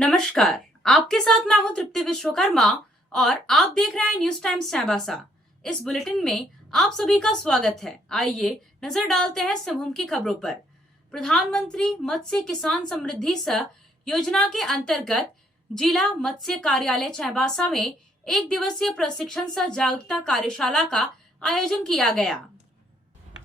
नमस्कार, आपके साथ मैं हूं तृप्ति विश्वकर्मा और आप देख रहे हैं न्यूज टाइम्स चाईबासा। इस बुलेटिन में आप सभी का स्वागत है। आइए नजर डालते हैं सिंहभूम की खबरों पर। प्रधानमंत्री मत्स्य किसान समृद्धि सह योजना के अंतर्गत जिला मत्स्य कार्यालय चाईबासा में एक दिवसीय प्रशिक्षण सह जागरूकता कार्यशाला का आयोजन किया गया।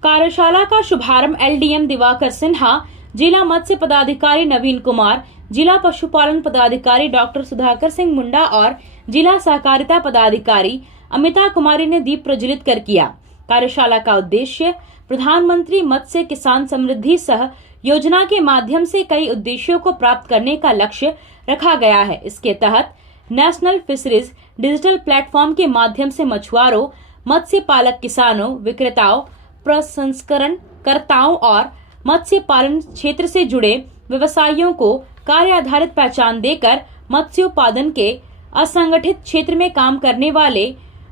कार्यशाला का शुभारंभ एलडीएम दिवाकर सिन्हा, जिला मत्स्य पदाधिकारी नवीन कुमार, जिला पशुपालन पदाधिकारी डॉक्टर सुधाकर सिंह मुंडा और जिला सहकारिता पदाधिकारी अमिता कुमारी ने दीप प्रज्वलित कर किया। कार्यशाला का उद्देश्य प्रधानमंत्री मत्स्य किसान समृद्धि सह योजना के माध्यम से कई उद्देश्यों को प्राप्त करने का लक्ष्य रखा गया है। इसके तहत नेशनल फिशरीज डिजिटल प्लेटफॉर्म के माध्यम से मछुआरों, मत्स्य पालक किसानों, विक्रेताओं, प्रसंस्करण कर्ताओं और मत्स्य पालन क्षेत्र से जुड़े व्यवसायियों को कार्य आधारित पहचान देकर मत्स्योत्पादन के असंगठित क्षेत्र में काम करने वाले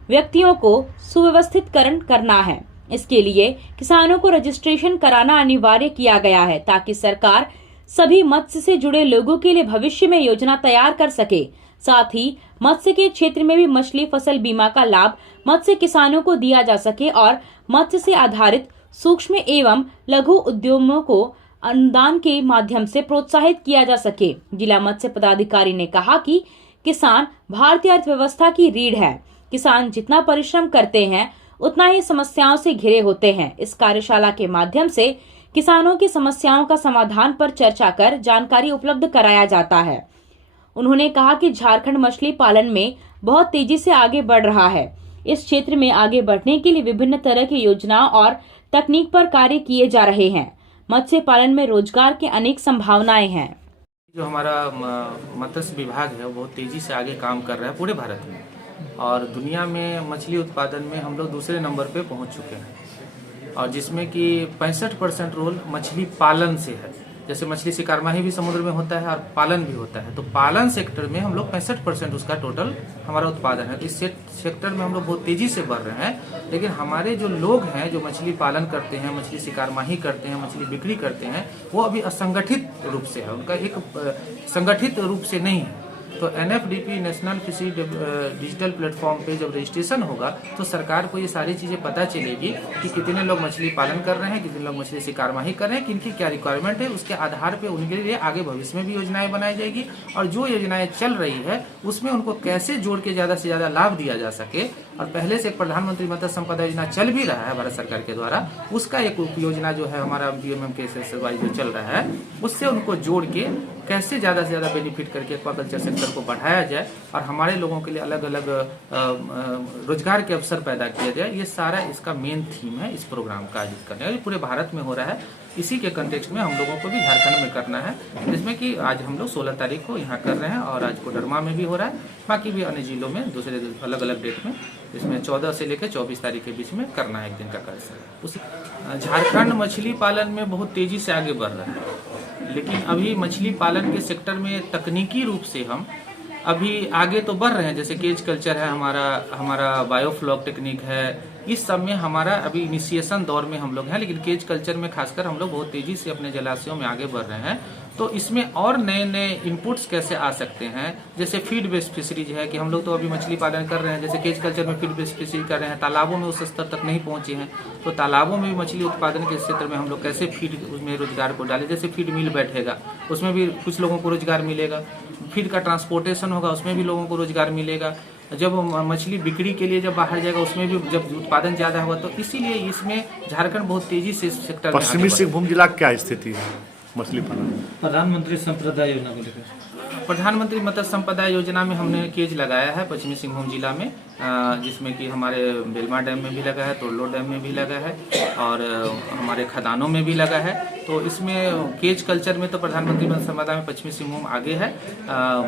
व्यक्तियों को सुव्यवस्थितकरण करना है। इसके लिए किसानों को रजिस्ट्रेशन कराना अनिवार्य किया गया है ताकि सरकार सभी मत्स्य से जुड़े लोगों के लिए भविष्य में योजना तैयार कर सके। साथ ही मत्स्य के क्षेत्र में भी मछली फसल बीमा का लाभ मत्स्य किसानों को दिया जा सके और मत्स्य से आधारित सूक्ष्म एवं लघु उद्यमों को अनुदान के माध्यम से प्रोत्साहित किया जा सके। जिला मत्स्य पदाधिकारी ने कहा कि किसान भारतीय अर्थव्यवस्था की रीढ़ है। किसान जितना परिश्रम करते हैं उतना ही समस्याओं से घिरे होते हैं। इस कार्यशाला के माध्यम से किसानों की समस्याओं का समाधान पर चर्चा कर जानकारी उपलब्ध कराया जाता है। उन्होंने कहा कि झारखंड मछली पालन में बहुत तेजी से आगे बढ़ रहा है। इस क्षेत्र में आगे बढ़ने के लिए विभिन्न तरह की योजनाओं और तकनीक पर कार्य किए जा रहे हैं। मत्स्य पालन में रोजगार की अनेक संभावनाएं हैं। जो हमारा मत्स्य विभाग है वो बहुत तेजी से आगे काम कर रहा है पूरे भारत में, और दुनिया में मछली उत्पादन में हम लोग दूसरे नंबर पे पहुंच चुके हैं, और जिसमें कि 65% रोल मछली पालन से है। जैसे मछली शिकारमाही भी समुद्र में होता है और पालन भी होता है, तो पालन सेक्टर में हम लोग 65% उसका टोटल हमारा उत्पादन है। तो इस सेक्टर में हम लोग बहुत तेजी से बढ़ रहे हैं। लेकिन हमारे जो लोग हैं जो मछली पालन करते हैं, मछली शिकारमाही करते हैं, मछली बिक्री करते हैं, वो अभी असंगठित रूप से है, उनका एक संगठित रूप से नहीं है। तो एनएफडीपी नेशनल फिशरी डिजिटल प्लेटफॉर्म पे जब रजिस्ट्रेशन होगा तो सरकार को ये सारी चीज़ें पता चलेगी कि कितने लोग मछली पालन कर रहे हैं, कितने लोग मछली शिकारमाही कर रहे हैं, किनकी क्या रिक्वायरमेंट है। उसके आधार पे उनके लिए आगे भविष्य में भी योजनाएं बनाई जाएगी, और जो योजनाएं चल रही है उसमें उनको कैसे जोड़ के ज़्यादा से ज़्यादा लाभ दिया जा सके। और पहले से प्रधानमंत्री मत्स्य संपदा योजना चल भी रहा है भारत सरकार के द्वारा, उसका एक योजना जो है हमारा बीएमएम के जो चल रहा है उससे उनको जोड़ के कैसे ज़्यादा से ज़्यादा बेनिफिट करके एक्वाकल्चर सेक्टर को बढ़ाया जाए और हमारे लोगों के लिए अलग अलग रोजगार के अवसर पैदा किया जाए। ये सारा इसका मेन थीम है इस प्रोग्राम का आयोजित करने का। पूरे भारत में हो रहा है, इसी के कंटेक्स्ट में हम लोगों को भी झारखंड में करना है, जिसमें कि आज हम लोग 16 तारीख को यहाँ कर रहे हैं और आज कोडरमा में भी हो रहा है, बाकी भी अन्य जिलों में दूसरे अलग अलग डेट में, इसमें 14 से लेकर 24 तारीख के बीच में करना है एक दिन का कार्यक्रम। झारखंड मछली पालन में बहुत तेजी से आगे बढ़ रहा है, लेकिन अभी मछली पालन के सेक्टर में तकनीकी रूप से हम अभी आगे तो बढ़ रहे हैं। जैसे केज कल्चर है हमारा बायोफ्लॉक टेक्निक है, इस सब में हमारा अभी इनिशिएशन दौर में हम लोग हैं, लेकिन केज कल्चर में खासकर हम लोग बहुत तेजी से अपने जलाशयों में आगे बढ़ रहे हैं। तो इसमें और नए नए इनपुट्स कैसे आ सकते हैं, जैसे फीड बेस्ड फिशरीज है कि हम लोग तो अभी मछली पालन कर रहे हैं, जैसे केज कल्चर में फीड बेस्ड फिशरी कर रहे हैं, तालाबों में उस स्तर तक नहीं पहुंचे हैं, तो तालाबों में भी मछली उत्पादन के क्षेत्र में हम लोग कैसे फीड उसमें रोजगार को डालें। जैसे फीड मिल बैठेगा उसमें भी कुछ लोगों को रोजगार मिलेगा, फीड का ट्रांसपोर्टेशन होगा उसमें भी लोगों को रोजगार मिलेगा, जब मछली बिक्री के लिए जब बाहर जाएगा उसमें भी जब उत्पादन ज्यादा हुआ, तो इसीलिए इसमें झारखंड बहुत तेजी से सेक्टर में। पश्चिमी सिंहभूम जिला क्या स्थिति है मछली पालन? प्रधानमंत्री संपदा योजना को लेकर प्रधानमंत्री मत्स्य संपदा योजना में हमने केज लगाया है पश्चिमी सिंहभूम जिला में, जिसमें कि हमारे बेलमा डैम में भी लगा है, तोरलो डैम में भी लगा है और हमारे खदानों में भी लगा है। तो इसमें केज कल्चर में तो प्रधानमंत्री मत्स्य संपदा में पश्चिमी सिंहभूम आगे है।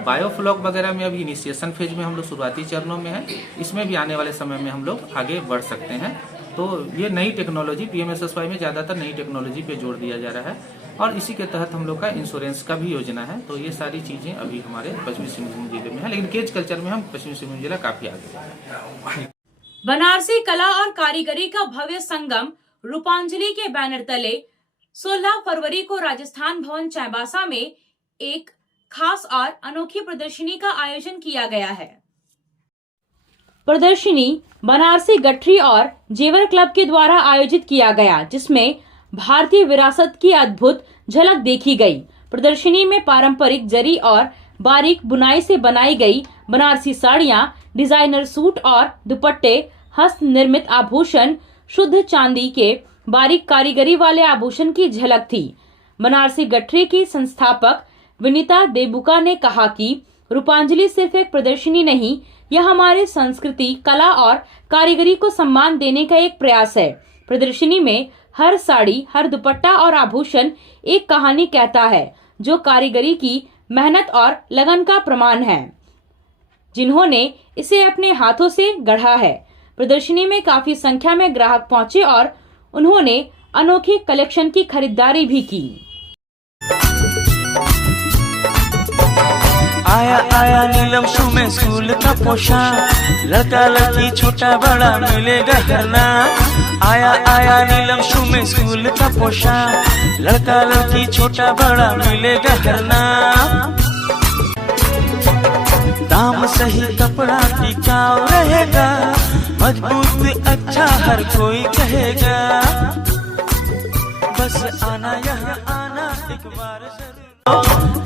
बायोफ्लॉक वगैरह में अभी इनिशिएशन फेज में हम लोग शुरुआती चरणों में है, इसमें भी आने वाले समय में हम लोग आगे बढ़ सकते हैं। तो ये नई टेक्नोलॉजी पीएमएसएसवाई में ज़्यादातर नई टेक्नोलॉजी पे जोर दिया जा रहा है, और इसी के तहत हम लोग का इंश्योरेंस का भी योजना है। तो ये सारी चीज़ें अभी हमारे पश्चिमी सिंहभूम जिले में है, लेकिन केज कल्चर में हम पश्चिमी सिंहभूम जिला काफ़ी आगे है। बनारसी कला और कारीगरी का भव्य संगम रूपांजलि के बैनर तले 16 फरवरी को राजस्थान भवन चाईबासा में एक खास और अनोखी प्रदर्शनी का आयोजन किया गया है। प्रदर्शनी बनारसी गठरी और जेवर क्लब के द्वारा आयोजित किया गया, जिसमें भारतीय विरासत की अद्भुत झलक देखी गई। प्रदर्शनी में पारंपरिक जरी और बारीक बुनाई से बनाई गई बनारसी साड़ियां, डिजाइनर सूट और दुपट्टे, हस्त निर्मित आभूषण, शुद्ध चांदी के बारीक कारीगरी वाले आभूषण की झलक थी। बनारसी गठरी की संस्थापक विनीता देबुका ने कहा कि रूपांजलि सिर्फ एक प्रदर्शनी नहीं, यह हमारे संस्कृति, कला और कारीगरी को सम्मान देने का एक प्रयास है। प्रदर्शनी में हर साड़ी, हर दुपट्टा और आभूषण एक कहानी कहता है, जो कारीगरी की मेहनत और लगन का प्रमाण है, जिन्होंने इसे अपने हाथों से गढ़ा है। प्रदर्शनी में काफी संख्या में ग्राहक पहुंचे और उन्होंने अनोखे कलेक्शन की खरीदारी भी की। आया आया नीलम शू में स्कूल का पोशाक, लड़का लड़की छोटा बड़ा मिलेगा हर नाम। आया आया नीलम शू में स्कूल का पोशाक, लड़का लड़की छोटा बड़ा मिलेगा हर नाम। दाम सही कपड़ा टिकाऊ रहेगा, मजबूत अच्छा हर कोई कहेगा। बस आना यहाँ आना एक बार जरूर।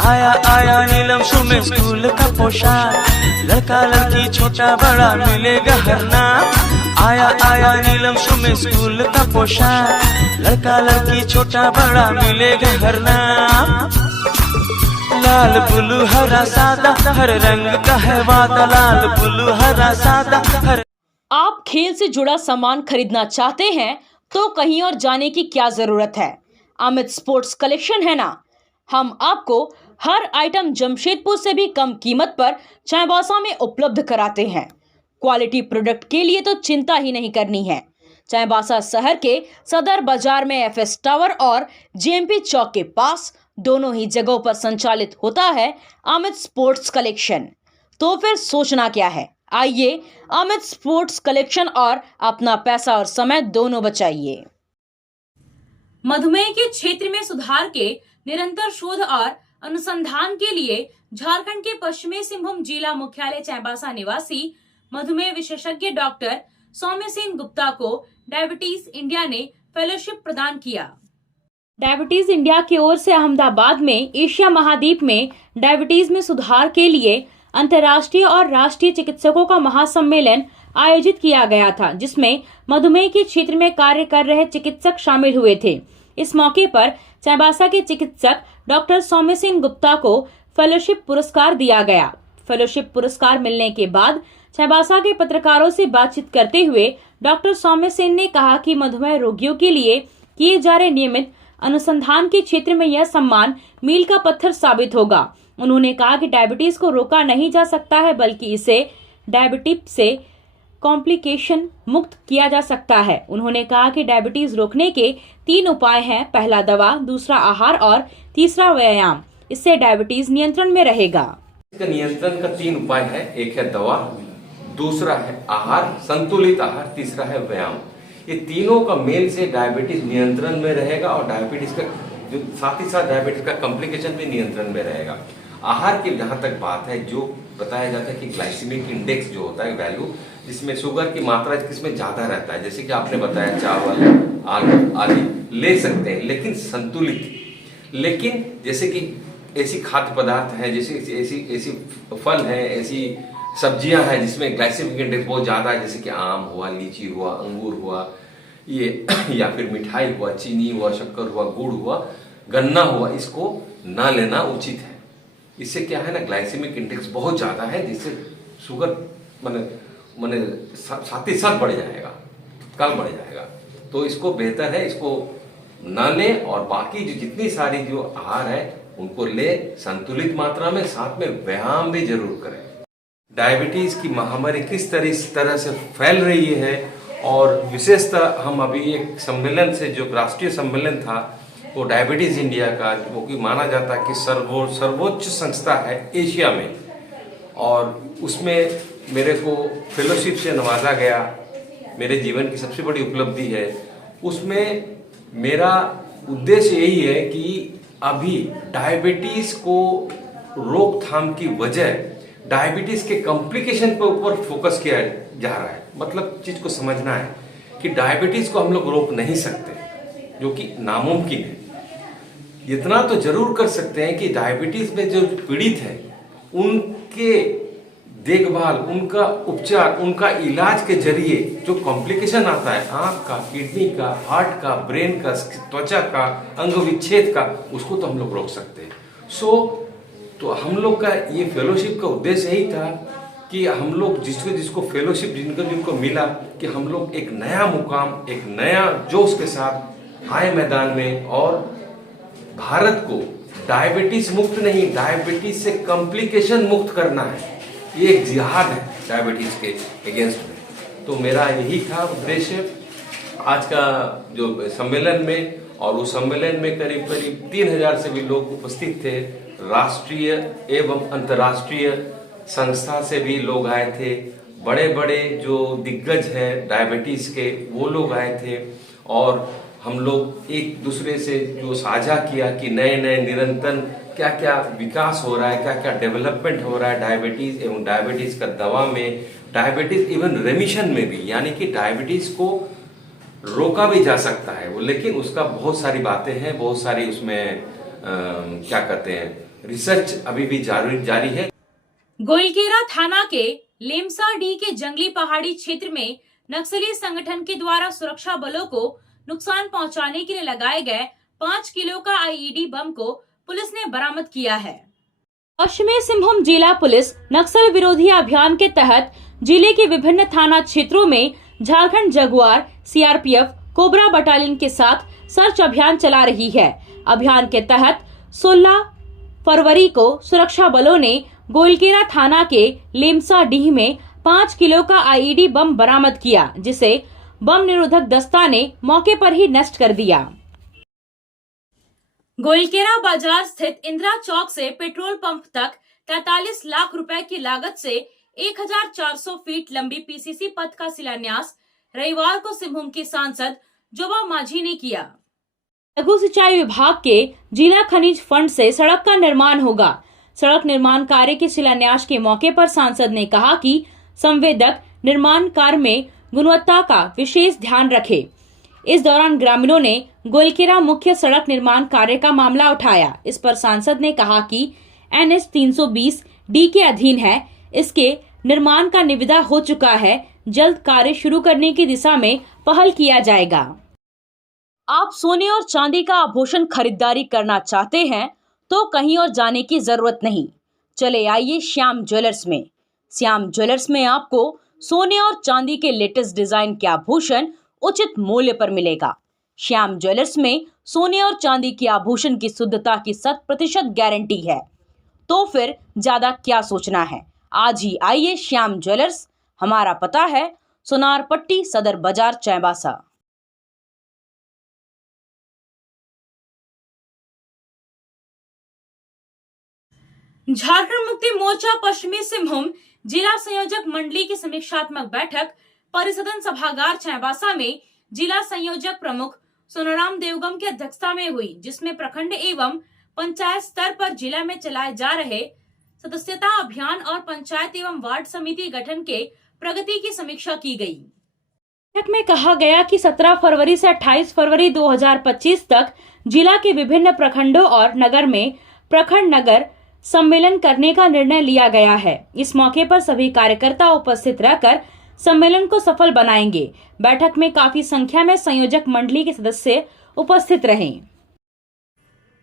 आया आया नीलम शू में स्कूल का पोशाक, लड़का लड़की छोटा बड़ा मिलेगा हर नाम। आया आया नीलम शू में स्कूल का पोशाक, लड़का लड़की छोटा बड़ा मिलेगा हर नाम। लाल ब्लू हरा सादा हर रंग का है वादा, लाल ब्लू हरा सादा हर। आप खेल से जुड़ा सामान खरीदना चाहते हैं तो कहीं और जाने की क्या जरूरत है। अमित स्पोर्ट्स कलेक्शन है ना। हम आपको हर आइटम जमशेदपुर से भी कम कीमत पर चाईबासा में उपलब्ध कराते हैं। क्वालिटी प्रोडक्ट के लिए तो चिंता ही नहीं करनी है। चाईबासा शहर के सदर बाजार में एफएस टावर और जेएमपी चौक के पास दोनों ही जगहों पर संचालित होता है अमित स्पोर्ट्स कलेक्शन। तो फिर सोचना क्या है, आइए अमित स्पोर्ट्स कलेक्शन और अपना पैसा और समय दोनों बचाइए। मधुमेह के क्षेत्र में सुधार के निरंतर शोध और अनुसंधान के लिए झारखंड के पश्चिमी सिंहभूम जिला मुख्यालय चाईबासा निवासी मधुमेह विशेषज्ञ डॉक्टर सौम्य सेन गुप्ता को डायबिटीज इंडिया ने फेलोशिप प्रदान किया। डायबिटीज इंडिया की ओर से अहमदाबाद में एशिया महाद्वीप में डायबिटीज में सुधार के लिए अंतर्राष्ट्रीय और राष्ट्रीय चिकित्सकों का महासम्मेलन आयोजित किया गया था, जिसमें मधुमेह के क्षेत्र में कार्य कर रहे चिकित्सक शामिल हुए थे। इस मौके पर चाईबासा के चिकित्सक डॉक्टर सौम्य सेन गुप्ता को फेलोशिप पुरस्कार दिया गया। फेलोशिप पुरस्कार मिलने के बाद चाईबासा के पत्रकारों से बातचीत करते हुए डॉक्टर सौम्य सेन ने कहा कि मधुमेह रोगियों के लिए किए जा रहे नियमित अनुसंधान के क्षेत्र में यह सम्मान मील का पत्थर साबित होगा। उन्होंने कहा कि डायबिटीज को रोका नहीं जा सकता है, बल्कि इसे डायबिटीज से कॉम्प्लिकेशन मुक्त किया जा सकता है। उन्होंने कहा कि डायबिटीज रोकने के 3 उपाय हैं, पहला दवा, दूसरा आहार और तीसरा व्यायाम। इससे डायबिटीज नियंत्रण में रहेगा। इसका नियंत्रण का 3 उपाय है, एक है दवा, दूसरा है आहार, संतुलित आहार, तीसरा है व्यायाम। ये तीनों का मेल से डायबिटीज नियंत्रण में रहेगा और डायबिटीज का जो साथ ही साथ डायबिटीज का कॉम्प्लिकेशन भी नियंत्रण में रहेगा। आहार की जहाँ तक बात है, जो बताया जाता है कि ग्लाइसेमिक इंडेक्स जो होता है वैल्यू, जिसमें शुगर की मात्रा किसमें ज्यादा रहता है, जैसे कि आपने बताया चावल, आलू आदि ले सकते हैं, लेकिन संतुलित। लेकिन जैसे कि ऐसी खाद्य पदार्थ है, जैसे ऐसी फल है, ऐसी सब्जियां हैं जिसमें ग्लाइसेमिक इंडेक्स बहुत ज्यादा है, जैसे कि आम हुआ, लीची हुआ, अंगूर हुआ, ये या फिर मिठाई हुआ, चीनी हुआ, शक्कर हुआ, गुड़ हुआ, गन्ना हुआ, इसको ना लेना उचित है। इससे क्या है ना, ग्लाइसेमिक इंडेक्स बहुत ज्यादा है, जिससे शुगर माने साथ ही साथ बढ़ जाएगा, तत्काल बढ़ जाएगा। तो इसको बेहतर है इसको ना ले, और बाकी जो जितनी सारी जो आहार है उनको ले संतुलित मात्रा में, साथ में व्यायाम भी जरूर करें। डायबिटीज की महामारी किस तरह से फैल रही है, और विशेषतः हम अभी एक सम्मेलन से, जो राष्ट्रीय सम्मेलन था वो डायबिटीज इंडिया का, वो कि माना जाता है कि सर्वोच्च संस्था है एशिया में, और उसमें मेरे को फेलोशिप से नवाजा गया। मेरे जीवन की सबसे बड़ी उपलब्धि है। उसमें मेरा उद्देश्य यही है कि अभी डायबिटीज को रोकथाम की वजह डायबिटीज के कॉम्प्लिकेशन पे ऊपर फोकस किया जा रहा है। मतलब चीज को समझना है कि डायबिटीज को हम लोग रोक नहीं सकते, जो कि नामुमकिन है। इतना तो जरूर कर सकते हैं कि डायबिटीज में जो पीड़ित है उनके देखभाल, उनका उपचार, उनका इलाज के जरिए जो कॉम्प्लिकेशन आता है आंख का, किडनी का, हार्ट का, ब्रेन का, त्वचा का, अंग विच्छेद का, उसको तो हम लोग रोक सकते हैं। तो हम लोग का ये फेलोशिप का उद्देश्य यही था कि हम लोग जिसको फेलोशिप जिनको मिला कि हम लोग एक नया मुकाम, एक नया जोश के साथ आए मैदान में और भारत को डायबिटीज मुक्त नहीं, डायबिटीज से कॉम्प्लिकेशन मुक्त करना है। ये एक जिहाद है डायबिटीज के अगेंस्ट में। तो मेरा यही था उद्देश्य आज का जो सम्मेलन में, और उस सम्मेलन में करीब 3000 से भी लोग उपस्थित थे। राष्ट्रीय एवं अंतर्राष्ट्रीय संस्था से भी लोग आए थे, बड़े बड़े जो दिग्गज हैं डायबिटीज के वो लोग आए थे, और हम लोग एक दूसरे से जो साझा किया कि नए नए निरंतर क्या क्या विकास हो रहा है, क्या क्या डेवलपमेंट हो रहा है डायबिटीज एवं डायबिटीज का दवा में, डायबिटीज इवन रेमिशन में भी, यानी कि डायबिटीज को रोका भी जा सकता है वो, लेकिन उसका बहुत सारी बातें हैं, बहुत सारी उसमें क्या कहते हैं रिसर्च अभी भी जारी है। गोइलकेरा थाना के लेमसाडीह के जंगली पहाड़ी क्षेत्र में नक्सली संगठन के द्वारा सुरक्षा बलों को नुकसान पहुंचाने के लिए लगाए गए 5 किलो का आईईडी बम को पुलिस ने बरामद किया है। पश्चिमी सिंहभूम जिला पुलिस नक्सल विरोधी अभियान के तहत जिले के विभिन्न थाना क्षेत्रों में Jharkhand Jaguar, CRPF, cobra battalion के साथ सर्च अभियान चला रही है। अभियान के तहत 16 फरवरी को सुरक्षा बलों ने गोइलकेरा थाना के लेमसाडीह में 5 किलो का आईईडी बम बरामद किया, जिसे बम निरोधक दस्ता ने मौके पर ही नष्ट कर दिया। गोइलकेरा बाजार स्थित इंदिरा चौक से पेट्रोल पंप तक 43 लाख रुपए की लागत से 1400 फीट लंबी पीसीसी पथ का शिलान्यास रविवार को सिंहभूम के सांसद जोबा माझी ने किया। लघु सिंचाई विभाग के जिला खनिज फंड से सड़क का निर्माण होगा। सड़क निर्माण कार्य के शिलान्यास के मौके पर सांसद ने कहा कि संवेदक निर्माण कार्य में गुणवत्ता का विशेष ध्यान रखे। इस दौरान ग्रामीणों ने गोइलकेरा मुख्य सड़क निर्माण कार्य का मामला उठाया। इस पर सांसद ने कहा कि NH 320 D के अधीन है, इसके निर्माण का निविदा हो चुका है, जल्द कार्य शुरू करने की दिशा में पहल किया जाएगा। आप सोने और चांदी का आभूषण खरीदारी करना चाहते हैं तो कहीं और जाने की जरूरत नहीं, चले आइए श्याम ज्वेलर्स में। श्याम ज्वेलर्स में आपको सोने और चांदी के लेटेस्ट डिजाइन के आभूषण उचित मूल्य पर मिलेगा। श्याम ज्वेलर्स में सोने और चांदी के आभूषण की शुद्धता की 100% गारंटी है। तो फिर ज्यादा क्या सोचना है, आज ही आइए श्याम ज्वेलर्स। हमारा पता है सोनार पट्टी, सदर बाजार, चाईबासा। झारखंड मुक्ति मोर्चा पश्चिमी सिंहभूम जिला संयोजक मंडली की समीक्षात्मक बैठक परिसदन सभागार चाईबासा में जिला संयोजक प्रमुख सोनाराम देवगम की अध्यक्षता में हुई, जिसमें प्रखंड एवं पंचायत स्तर पर जिला में चलाए जा रहे सदस्यता अभियान और पंचायत एवं वार्ड समिति गठन के प्रगति की समीक्षा की गई। बैठक में कहा गया कि 17 फरवरी से 28 फरवरी 2025 तक जिला के विभिन्न प्रखंडों और नगर में प्रखंड नगर सम्मेलन करने का निर्णय लिया गया है। इस मौके पर सभी कार्यकर्ता उपस्थित रहकर सम्मेलन को सफल बनाएंगे। बैठक में काफी संख्या में संयोजक मंडली के सदस्य उपस्थित रहे।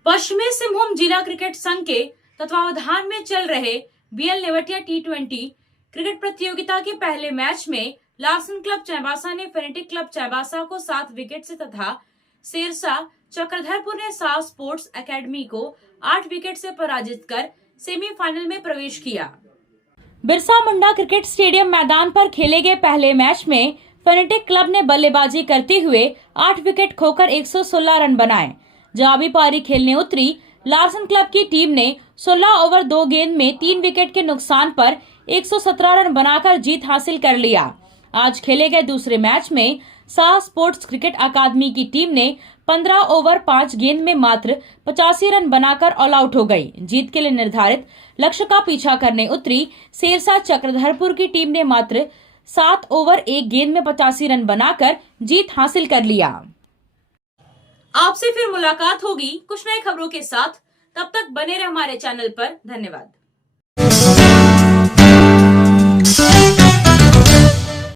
पश्चिमी सिंहभूम जिला क्रिकेट संघ के तत्वावधान में चल रहे BL नेवटिया T20 क्रिकेट प्रतियोगिता के पहले मैच में लार्सन क्लब चाईबासा ने फेनेटिक क्लब चाईबासा को 7 विकेट से तथा शेरशाह चक्रधरपुर ने साव स्पोर्ट्स एकेडमी को 8 विकेट से पराजित कर सेमीफाइनल में प्रवेश किया। बिरसा मुंडा क्रिकेट स्टेडियम मैदान पर खेले गए पहले मैच में फेनेटिक क्लब ने बल्लेबाजी करते हुए 8 विकेट खोकर 116 रन बनाए। जवाबी पारी खेलने उतरी लार्सन क्लब की टीम ने 16 ओवर 2 गेंद में 3 विकेट के नुकसान पर 117 रन बनाकर जीत हासिल कर लिया। आज खेले गए दूसरे मैच में शाह स्पोर्ट्स क्रिकेट अकादमी की टीम ने 15 ओवर 5 गेंद में मात्र 85 रन बनाकर ऑल आउट हो गई। जीत के लिए निर्धारित लक्ष्य का पीछा करने उतरी शेरशाह चक्रधरपुर की टीम ने मात्र 7 ओवर 1 गेंद में 85 रन बनाकर जीत हासिल कर लिया। आपसे फिर मुलाकात होगी कुछ नई खबरों के साथ। तब तक बने रहे हमारे चैनल पर। धन्यवाद।